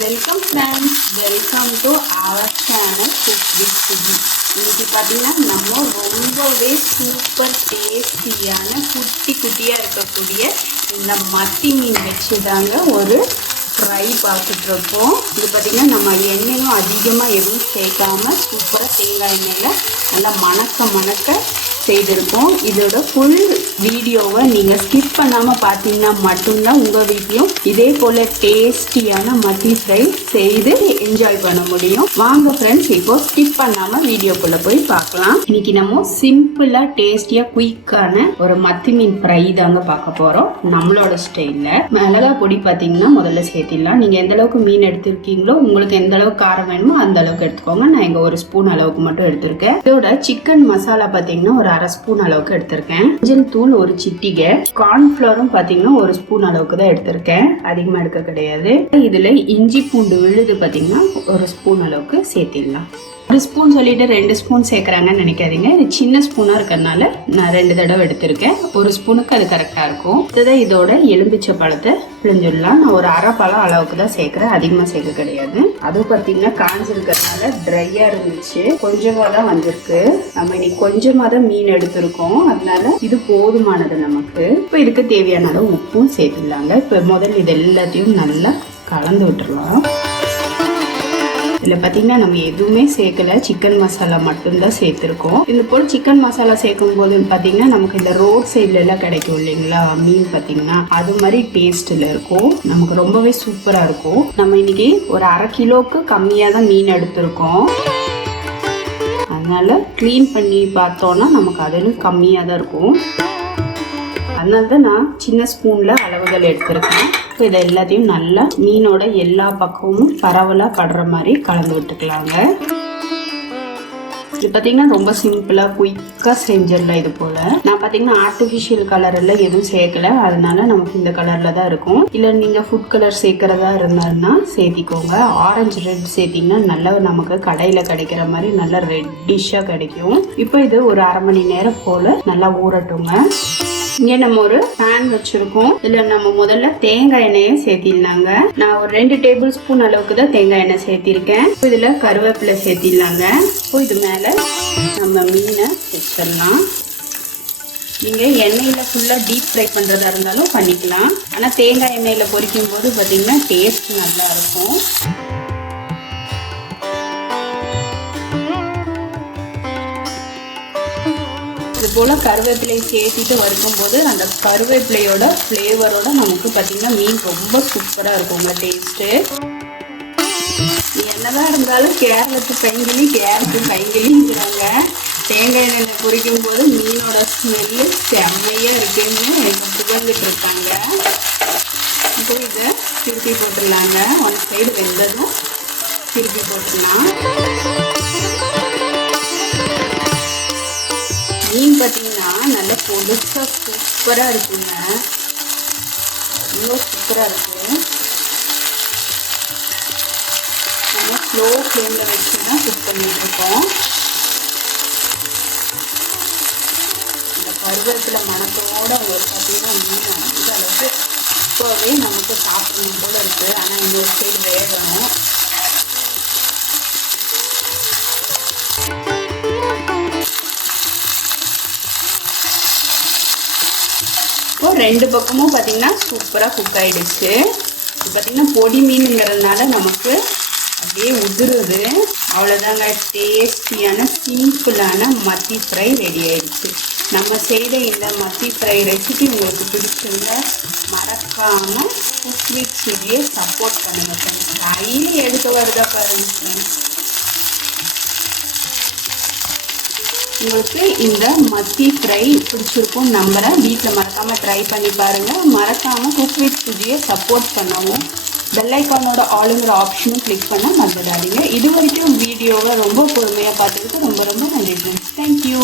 Welcome friends, welcome to our channel cook with Suji. இன்னைக்கு பார்த்தீங்கன்னா நம்ம ரொம்பவே சூப்பர் டேஸ்டியான குட்டியாக இருக்கக்கூடிய இந்த மத்தி மீன் வச்சு தாங்க ஒரு ஃப்ரை பார்த்துட்ருக்கோம். இது பார்த்திங்கன்னா நம்ம எண்ணெயும் அதிகமாக எதுவும் சேர்க்காமல் சூப்பராக தேங்காய் எண்ணெயில் நல்லா மணக்க செய்திருக்கோம். இதோட ஃபுல் வீடியோவை நீங்கள் ஸ்கிப் பண்ணாமல் பார்த்தீங்கன்னா மட்டும்தான் உங்கள் வீட்லையும் இதே போல் டேஸ்டியான மத்தி ஃப்ரை செய்து என்ஜாய் பண்ண முடியும். வாங்க ஃப்ரெண்ட்ஸ், இப்போ ஸ்கிப் பண்ணாமல் வீடியோக்குள்ளே போய் பார்க்கலாம். இன்னைக்கு நம்ம சிம்பிளாக டேஸ்டியாக குயிக்கான ஒரு மத்தி மீன் ஃப்ரை தாங்க பார்க்க போகிறோம் நம்மளோட ஸ்டைலில். மிளகா பொடி பார்த்தீங்கன்னா முதல்ல சேர்த்திடலாம். நீங்கள் எந்த அளவுக்கு மீன் எடுத்துருக்கீங்களோ உங்களுக்கு எந்த அளவுக்கு காரம் வேணுமோ அந்த அளவுக்கு எடுத்துக்கோங்க. நான் இங்கே 1 ஸ்பூன் அளவுக்கு மட்டும் எடுத்திருக்கேன். இதோட சிக்கன் மசாலா பார்த்தீங்கன்னா ஒரு 1/2 ஸ்பூன் அளவுக்கு எடுத்திருக்கேன். மஞ்சள் தூள் ஒரு சிட்டிகை, கார்ன்ஃபிளவரும் பாத்தீங்கன்னா 1 ஸ்பூன் அளவுக்கு தான் எடுத்திருக்கேன், அதிகமா எடுக்க கிடையாது. இதுல இஞ்சி பூண்டு விழுது பாத்தீங்கன்னா 1 ஸ்பூன் அளவுக்கு சேர்த்திடலாம். 1 ஸ்பூன் சொல்லிட்டு 2 ஸ்பூன் சேர்க்குறாங்கன்னு நினைக்காதீங்க. இது சின்ன ஸ்பூனா இருக்கிறதுனால நான் 2 தடவை எடுத்திருக்கேன். 1 ஸ்பூனுக்கு அது கரெக்டா இருக்கும். இதுதான் இதோட எலும்பிச்சை பழத்தை பிழிஞ்சிடலாம். நான் ஒரு 1/2 பழம் அளவுக்கு தான் சேர்க்கிறேன், அதிகமா சேர்க்க கிடையாது. அது பார்த்தீங்கன்னா காஞ்சிருக்கிறதுனால ட்ரையா இருந்துச்சு, கொஞ்சமா தான் வந்திருக்கு. நம்ம இன்னைக்கு கொஞ்சமா தான் மீன் எடுத்திருக்கோம், அதனால இது போதுமானது நமக்கு. இப்போ இதுக்கு தேவையான அளவு உப்பும் சேர்த்துடலாங்க. இப்போ முதல்ல இது எல்லாத்தையும் நல்லா கலந்து விட்டுறலாம். இதில் பார்த்தீங்கன்னா நம்ம எதுவுமே சேர்க்கல, சிக்கன் மசாலா மட்டும்தான் சேர்த்துருக்கோம். இந்த போல் சிக்கன் மசாலா சேர்க்கும் போது பார்த்தீங்கன்னா நமக்கு இந்த ரோட் சைட்ல எல்லாம் கிடைக்கும் இல்லைங்களா மீன், பார்த்தீங்கன்னா அது மாதிரி டேஸ்ட்ல இருக்கும், நமக்கு ரொம்பவே சூப்பராக இருக்கும். நம்ம இன்னைக்கு ஒரு 1/2 கிலோவுக்கு கம்மியாக தான் மீன் எடுத்திருக்கோம், அதனால க்ளீன் பண்ணி பார்த்தோன்னா நமக்கு அதிலும் கம்மியாக தான் இருக்கும். அதனால தான் நான் சின்ன ஸ்பூன்ல அளவுகள் எடுத்திருக்கேன். இதை எல்லாத்தையும் நல்லா மீனோட எல்லா பக்கமும் பரவலா படுற மாதிரி கலந்து விட்டுக்கலாங்க. இது பார்த்தீங்கன்னா ரொம்ப சிம்பிளா குயிக்கா செஞ்சிடலாம். இது போல நான் பார்த்தீங்கன்னா ஆர்டிஃபிஷியல் கலர் எல்லாம் எதுவும் சேர்க்கல, அதனால நமக்கு இந்த கலர்ல தான் இருக்கும். இல்லை நீங்க ஃபுட் கலர் சேர்க்கறதா இருந்தாருன்னா சேர்த்திக்கோங்க. ஆரஞ்சு ரெட் சேர்த்தீங்கன்னா நல்லா நமக்கு கடையில கிடைக்கிற மாதிரி நல்லா ரெட்டிஷா கிடைக்கும். இப்போ இது ஒரு 1/2 மணி நேரம் போல நல்லா ஊறட்டுங்க. இங்கே நம்ம ஒரு பேன் வச்சிருக்கோம். இதுல நம்ம முதல்ல தேங்காய் எண்ணெயை சேர்த்திடலாங்க. நான் ஒரு 2 டேபிள் ஸ்பூன் அளவுக்கு தான் தேங்காய் எண்ணெய் சேர்த்திருக்கேன். இதுல கருவேப்பிலை சேர்த்திடலாங்க. இப்போ இது மேல நம்ம மீனை வச்சிடலாம். நீங்க எண்ணெயில ஃபுல்லா டீப் ஃப்ரை பண்றதா இருந்தாலும் பண்ணிக்கலாம், ஆனா தேங்காய் எண்ணெயில பொரிக்கும் போது பாத்தீங்கன்னா டேஸ்ட் நல்லா இருக்கும். இது போல் கருவேப்பிலை சேர்த்திட்டு வறுக்கும் போது அந்த கருவேப்பிலையோட ஃப்ளேவரோட நமக்கு பார்த்தீங்கன்னா மீன் ரொம்ப சூப்பராக இருக்குங்க டேஸ்ட்டு. என்னதான் இருந்தாலும் கேரளத்து கைங்கிலி கேரட்டு கைங்கிலிங்கிறாங்க. தேங்காய் எண்ணெய் பொரிக்கும் போது மீனோட ஸ்மெல்லு செம்மையாக இருக்குன்னு எனக்கு புகழ்ந்துட்டு இருக்காங்க. இப்போ இதை திருப்பி போட்டுடலாங்க. 1 சைடு வெந்ததும் திருப்பி போட்டுடலாம். மீன் பார்த்தீங்கன்னா நல்லா பொடிசா சூப்பராக இருக்குங்க, ரொம்ப சூப்பராக இருக்கு. நம்ம ஸ்லோ ஃப்ளேமில் வச்சு தான் குக் பண்ணிட்டு இருக்கோம். இந்த கருவேப்பிலை மணத்தோட உங்களுக்கு பார்த்தீங்கன்னா மீன் அந்த அளவுக்கு இப்போவே நமக்கு சாப்பிடணும் போல இருக்கு. ஆனால் இன்னொரு சைடு வேகணும். இப்போ 2 பக்கமும் பார்த்தீங்கன்னா சூப்பராக குக் ஆகிடுச்சு. இது பார்த்தீங்கன்னா பொடி மீனுங்கிறதுனால நமக்கு அப்படியே உதிருது. அவ்வளோதாங்க, டேஸ்டியான சிம்பிளான மத்தி ஃப்ரை ரெடி ஆயிடுச்சு. நம்ம செய்த இந்த மத்தி ஃப்ரை ரெசிபி உங்களுக்கு பிடிச்சிருந்தா மறக்காமல் குக் வித் சுஜியை சப்போர்ட் பண்ணுங்க ஃப்ரெண்ட்ஸ். கையில் எடுக்க வருதா பாருங்க ஃப்ரெண்ட்ஸ். உங்களுக்கு இந்த மத்தி ஃப்ரை பிடிச்சிருக்கும் நம்புறேன். வீட்டில் மறக்காமல் ட்ரை பண்ணி பாருங்கள். மறக்காமல் குக் வித் சுஜியை சப்போர்ட் பண்ணவும் பெல் ஐக்கானோட ஆளுங்கிற ஆப்ஷனும் கிளிக் பண்ண மறந்துடாதீங்க. இது வரைக்கும் வீடியோவை ரொம்ப பொறுமையாக பார்த்துக்கிட்டு ரொம்ப நன்றி ஃப்ரெண்ட்ஸ். தேங்க்யூ.